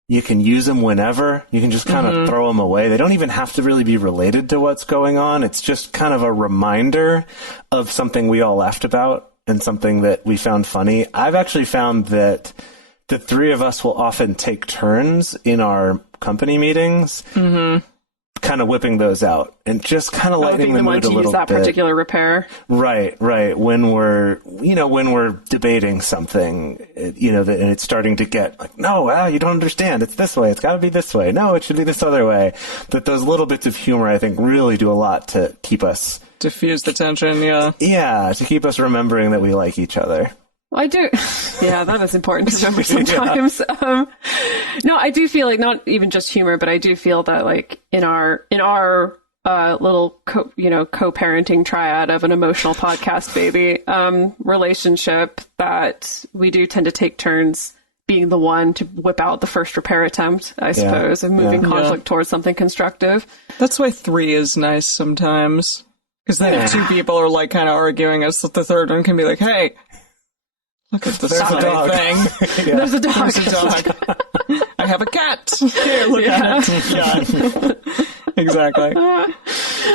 you can use them whenever. You can just kind of throw them away. They don't even have to really be related to what's going on. It's just kind of a reminder of something we all laughed about and something that we found funny. I've actually found that the 3 of us will often take turns in our company meetings, kind of whipping those out and just kind of lightening the mood a little bit. To use that particular repair. Right. When we're debating something, and it's starting to get like, "No, you don't understand. It's this way. It's got to be this way. No, it should be this other way." But those little bits of humor, I think, really do a lot to keep us diffuse the tension. Yeah. Yeah, to keep us remembering that we like each other. Well, I do. Yeah, that is important to remember sometimes. No, I do feel like not even just humor, but I do feel that like in our little co-parenting triad of an emotional podcast baby relationship, that we do tend to take turns being the one to whip out the first repair attempt, I suppose, and moving conflict towards something constructive. That's why 3 is nice sometimes. Because then if 2 people are like kind of arguing, the third one can be like, hey, look at the side thing. There's a dog. There's a dog. I have a cat. Here, look at it. Yeah. Exactly.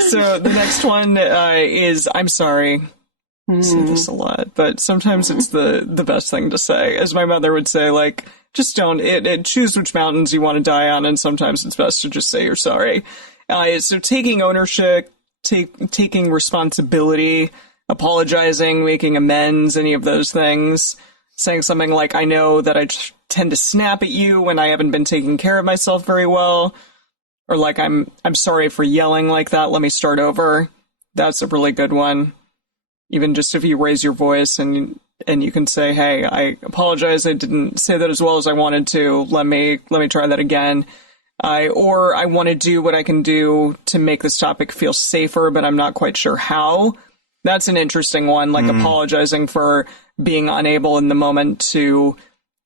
So the next one is, I'm sorry. I say this a lot, but sometimes it's the best thing to say. As my mother would say, like, just don't choose which mountains you want to die on, and sometimes it's best to just say you're sorry. So taking ownership, taking responsibility, apologizing, making amends, any of those things. Saying something like, I know that I tend to snap at you when I haven't been taking care of myself very well. Or like, I'm sorry for yelling like that. Let me start over. That's a really good one. Even just if you raise your voice and you can say, hey, I apologize. I didn't say that as well as I wanted to. Let me try that again. Or I want to do what I can do to make this topic feel safer, but I'm not quite sure how. That's an interesting one, like apologizing for being unable in the moment to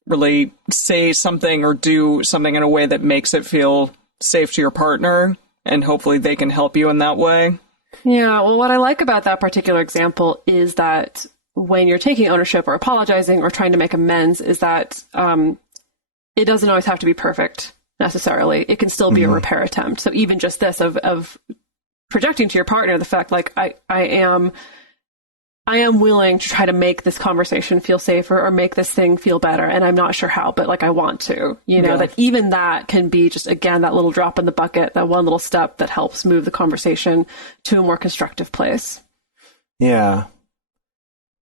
really say something or do something in a way that makes it feel safe to your partner, and hopefully they can help you in that way. Yeah, well, what I like about that particular example is that when you're taking ownership or apologizing or trying to make amends is that it doesn't always have to be perfect necessarily. It can still be a repair attempt. So even just this of projecting to your partner the fact, like, I am willing to try to make this conversation feel safer or make this thing feel better, and I'm not sure how, but like I want to, that even that can be just, again, that little drop in the bucket, that one little step that helps move the conversation to a more constructive place. Yeah.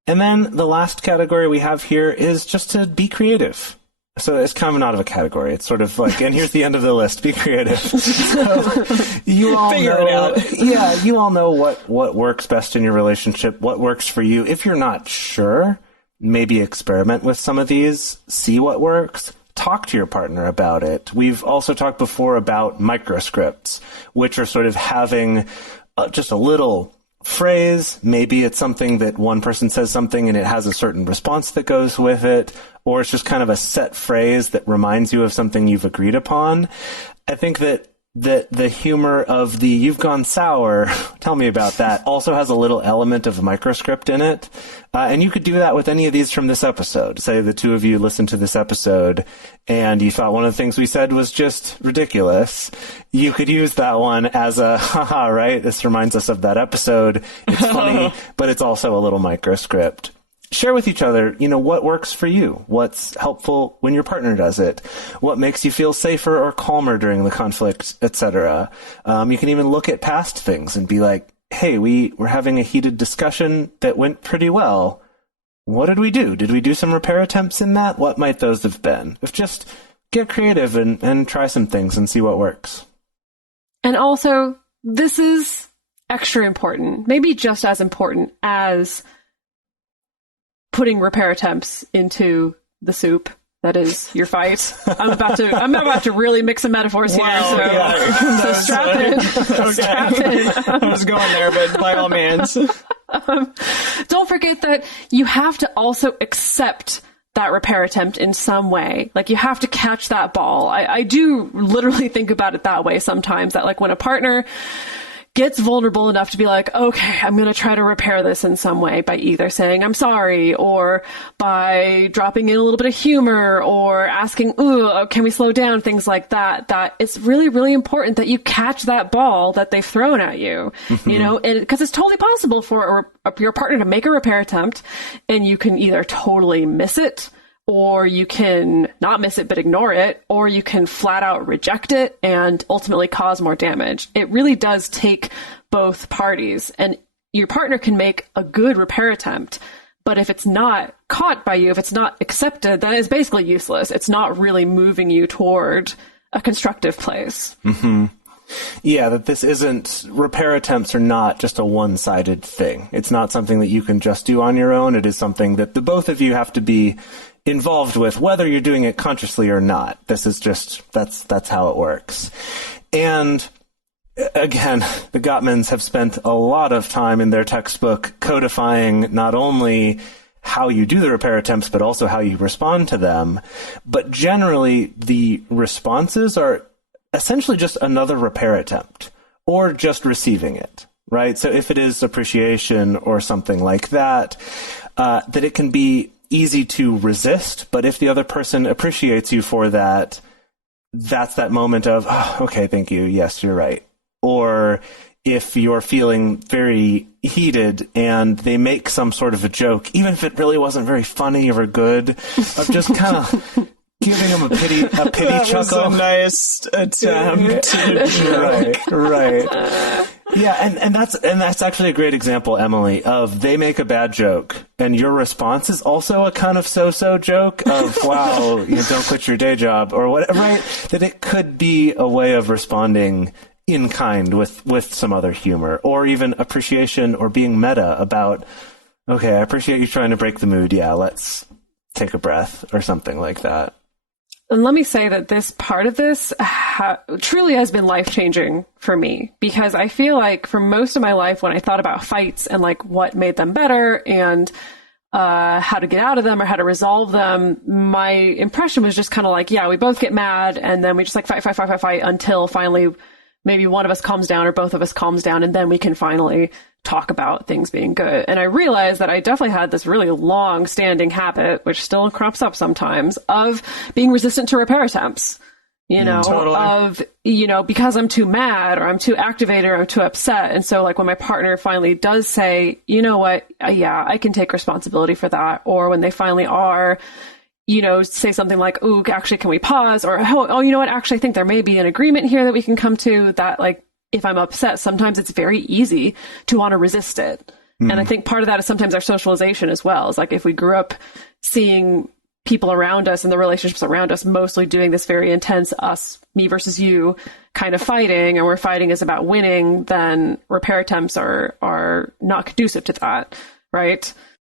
And then the last category we have here is just to be creative. So it's kind of not of a category. It's sort of like, and here's the end of the list, be creative. So you all Figure it out. Yeah, you all know what works best in your relationship, what works for you. If you're not sure, maybe experiment with some of these, see what works, talk to your partner about it. We've also talked before about microscripts, which are sort of having just a little phrase. Maybe it's something that one person says something and it has a certain response that goes with it, or it's just kind of a set phrase that reminds you of something you've agreed upon. I think that the humor of the "you've gone sour, tell me about that" also has a little element of microscript in it. And you could do that with any of these from this episode. Say the two of you listened to this episode and you thought one of the things we said was just ridiculous. You could use that one as a, haha, right? This reminds us of that episode. It's funny, but it's also a little microscript. Share with each other, what works for you, what's helpful when your partner does it, what makes you feel safer or calmer during the conflict, etc. You can even look at past things and be like, hey, we were having a heated discussion that went pretty well. What did we do? Did we do some repair attempts in that? What might those have been? Just get creative and try some things and see what works. And also, this is extra important, maybe just as important as putting repair attempts into the soup that is your fight. I'm about to really mix some metaphors here. Wow, so strap in. Okay. Strap in. I was going there, but by all means. Don't forget that you have to also accept that repair attempt in some way. Like, you have to catch that ball. I do literally think about it that way sometimes, that like when a partner gets vulnerable enough to be like, okay, I'm going to try to repair this in some way by either saying I'm sorry or by dropping in a little bit of humor or asking, ooh, can we slow down? Things like that, that it's really, really important that you catch that ball that they've thrown at you, because it's totally possible for your partner to make a repair attempt and you can either totally miss it, or you can not miss it but ignore it, or you can flat out reject it and ultimately cause more damage. It really does take both parties, and your partner can make a good repair attempt, but if it's not caught by you, if it's not accepted, then it's basically useless. It's not really moving you toward a constructive place. Mm-hmm. Yeah, that this isn't, repair attempts are not just a one-sided thing. It's not something that you can just do on your own. It is something that the both of you have to be involved with, whether you're doing it consciously or not. This is just, that's how it works. And again, the Gottmans have spent a lot of time in their textbook codifying not only how you do the repair attempts, but also how you respond to them. But generally, the responses are essentially just another repair attempt, or just receiving it, right? So if it is appreciation or something like that, that it can be easy to resist, but if the other person appreciates you for that, that's that moment of, oh, okay, thank you, yes, you're right. Or if you're feeling very heated and they make some sort of a joke, even if it really wasn't very funny or good, of just kind of giving them a pity That chuckle. was a nice attempt. Right. Yeah, and that's actually a great example, Emily, of they make a bad joke, and your response is also a kind of so-so joke of, wow, don't quit your day job, or whatever, right? That it could be a way of responding in kind with some other humor, or even appreciation, or being meta about, okay, I appreciate you trying to break the mood, yeah, let's take a breath, or something like that. And let me say that this part of this truly has been life-changing for me, because I feel like for most of my life, when I thought about fights and like what made them better and how to get out of them or how to resolve them, my impression was just kind of like, yeah, we both get mad and then we just like fight until finally maybe one of us calms down or both of us calms down, and then we can finally talk about things being good. And I realized that I definitely had this really long-standing habit, which still crops up sometimes, of being resistant to repair attempts. Totally. Of, because I'm too mad or I'm too activated or I'm too upset. And so like when my partner finally does say, you know what, yeah, I can take responsibility for that. Or when they finally are, say something like, ooh, actually, can we pause? Or, oh, you know what, actually, I think there may be an agreement here that we can come to, that like, if I'm upset, sometimes it's very easy to want to resist it. And I think part of that is sometimes our socialization as well. It's like if we grew up seeing people around us and the relationships around us mostly doing this very intense us, me versus you kind of fighting, and we're fighting is about winning, then repair attempts are not conducive to that, right?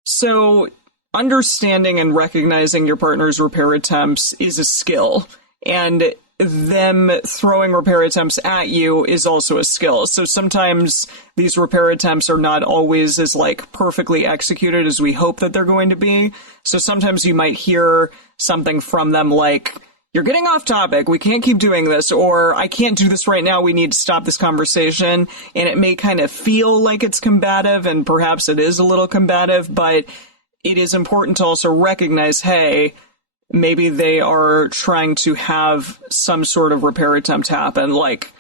So understanding and recognizing your partner's repair attempts is a skill, and them throwing repair attempts at you is also a skill. So sometimes these repair attempts are not always as like perfectly executed as we hope that they're going to be. So sometimes you might hear something from them like, you're getting off topic, we can't keep doing this, or I can't do this right now, we need to stop this conversation. And it may kind of feel like it's combative, and perhaps it is a little combative, but it is important to also recognize, hey, maybe they are trying to have some sort of repair attempt happen. Like,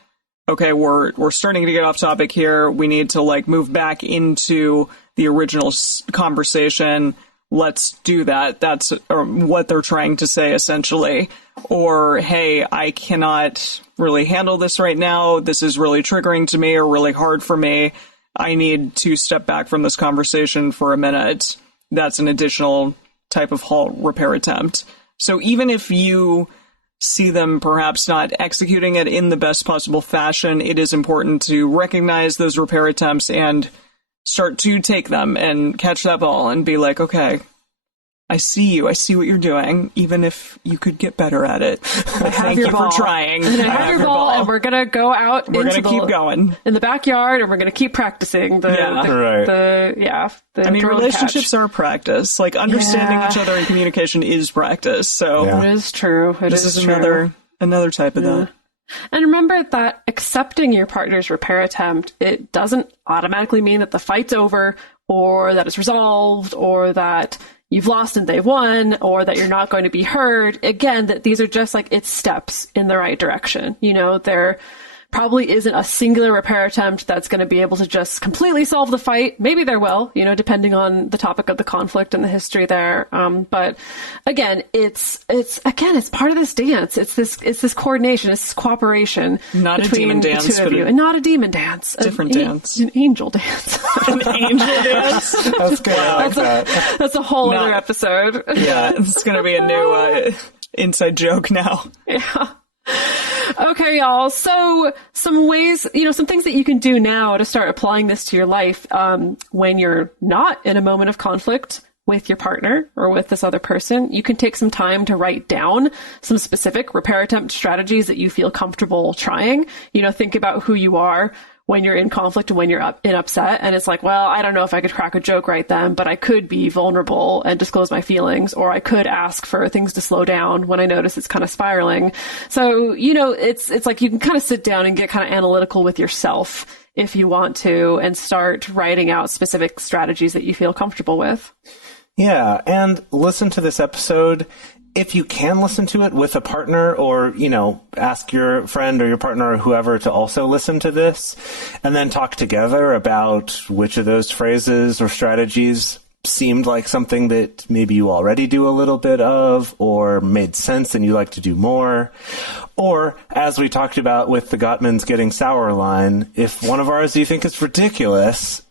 okay, we're starting to get off topic here. We need to like move back into the original conversation. Let's do that. That's what they're trying to say, essentially. Or, hey, I cannot really handle this right now. This is really triggering to me or really hard for me. I need to step back from this conversation for a minute. That's an additional type of halt repair attempt. So even if you see them perhaps not executing it in the best possible fashion, it is important to recognize those repair attempts and start to take them and catch that ball and be like, okay, I see you. I see what you're doing, even if you could get better at it. Thank you for trying. And I have your ball, and we're going to go out We're going to keep going in the backyard, and we're going to keep practicing the I mean, relationships are practice. Like, understanding each other in communication is practice. So it is true. This is another type of that. And remember that accepting your partner's repair attempt, it doesn't automatically mean that the fight's over, or that it's resolved, or that you've lost and they've won, or that you're not going to be heard. Again, that these are just like, it's steps in the right direction. There probably isn't a singular repair attempt that's going to be able to just completely solve the fight. Maybe there will, depending on the topic of the conflict and the history there. But again, it's part of this dance. It's this coordination. It's this cooperation. Not a demon dance, the two of you. And not a demon dance. Different dance. An angel dance. An angel dance. That's good. I like that. That's a whole other episode. Yeah, it's going to be a new inside joke now. Yeah. Okay, y'all. So some ways, some things that you can do now to start applying this to your life when you're not in a moment of conflict with your partner or with this other person. You can take some time to write down some specific repair attempt strategies that you feel comfortable trying. Think about who you are when you're in conflict and when you're upset. And it's like, well, I don't know if I could crack a joke right then, but I could be vulnerable and disclose my feelings, or I could ask for things to slow down when I notice it's kind of spiraling. So, it's like you can kind of sit down and get kind of analytical with yourself if you want to, and start writing out specific strategies that you feel comfortable with. Yeah, and listen to this episode. If you can listen to it with a partner, or, ask your friend or your partner or whoever to also listen to this, and then talk together about which of those phrases or strategies seemed like something that maybe you already do a little bit of, or made sense and you like to do more. Or, as we talked about with the Gottmans getting sour line, if one of ours you think is ridiculous,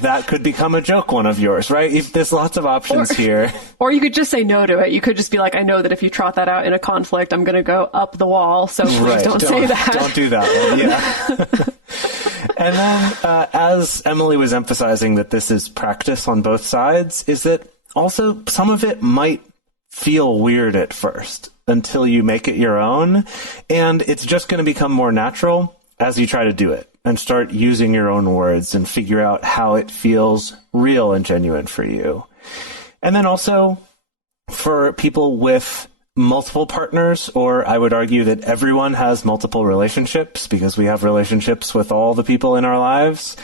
that could become a joke one of yours, right? There's lots of options here. Or you could just say no to it. You could just be like, I know that if you trot that out in a conflict, I'm going to go up the wall, so please don't say that. Don't do that one, yeah. And then, as Emily was emphasizing that this is practice on both sides, is that also some of it might feel weird at first until you make it your own, and it's just going to become more natural as you try to do it and start using your own words and figure out how it feels real and genuine for you. And then also for people with multiple partners, or I would argue that everyone has multiple relationships because we have relationships with all the people in our lives,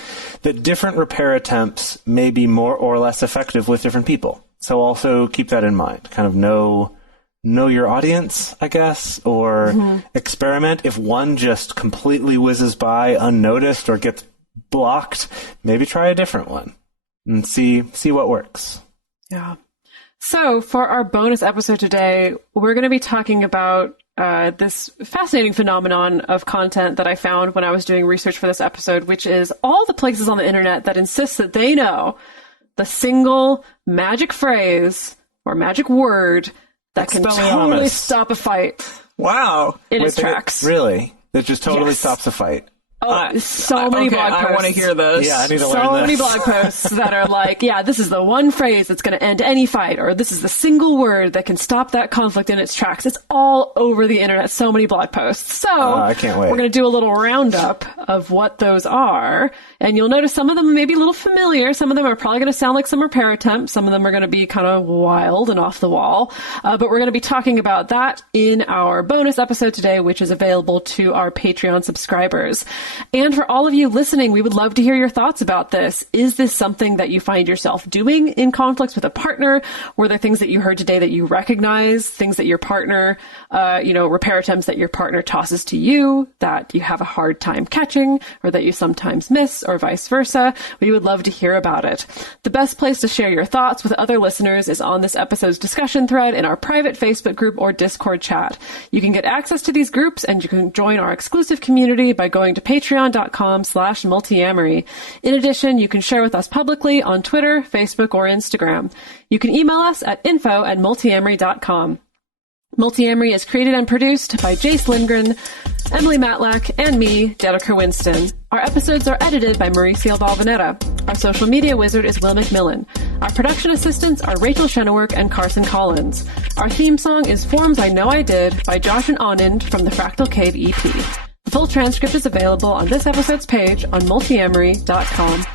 that different repair attempts may be more or less effective with different people. So also keep that in mind. Kind of know your audience, I guess, or experiment. If one just completely whizzes by unnoticed or gets blocked, maybe try a different one and see what works. Yeah. So for our bonus episode today, we're going to be talking about this fascinating phenomenon of content that I found when I was doing research for this episode, which is all the places on the internet that insist that they know the single magic phrase or magic word that can totally stop a fight. Wow. In its tracks. Really? That just totally stops a fight. Oh, so many blog posts. I want to hear this. Yeah, I need to learn So this. many blog posts that are like, yeah, this is the one phrase that's going to end any fight, or this is the single word that can stop that conflict in its tracks. It's all over the internet. So many blog posts. So I can't wait. We're going to do a little roundup of what those are, and you'll notice some of them may be a little familiar. Some of them are probably going to sound like some repair attempts. Some of them are going to be kind of wild and off the wall. But we're going to be talking about that in our bonus episode today, which is available to our Patreon subscribers. And for all of you listening, we would love to hear your thoughts about this. Is this something that you find yourself doing in conflicts with a partner? Were there things that you heard today that you recognize, things that your partner, repair attempts that your partner tosses to you that you have a hard time catching, or that you sometimes miss, or vice versa? We would love to hear about it. The best place to share your thoughts with other listeners is on this episode's discussion thread in our private Facebook group or Discord chat. You can get access to these groups, and you can join our exclusive community by going to patreon.com/multiamory. In addition, you can share with us publicly on Twitter, Facebook, or Instagram. You can email us at info@multiamory.com. Multiamory is created and produced by Jace Lindgren, Emily Matlack, and me, Dedeker Winston. Our episodes are edited by Mauricio Balvanera. Our social media wizard is Will McMillan. Our production assistants are Rachel Shennewerk and Carson Collins. Our theme song is Forms I Know I Did by Josh and Anand from the Fractal Cave EP. The full transcript is available on this episode's page on multiamory.com.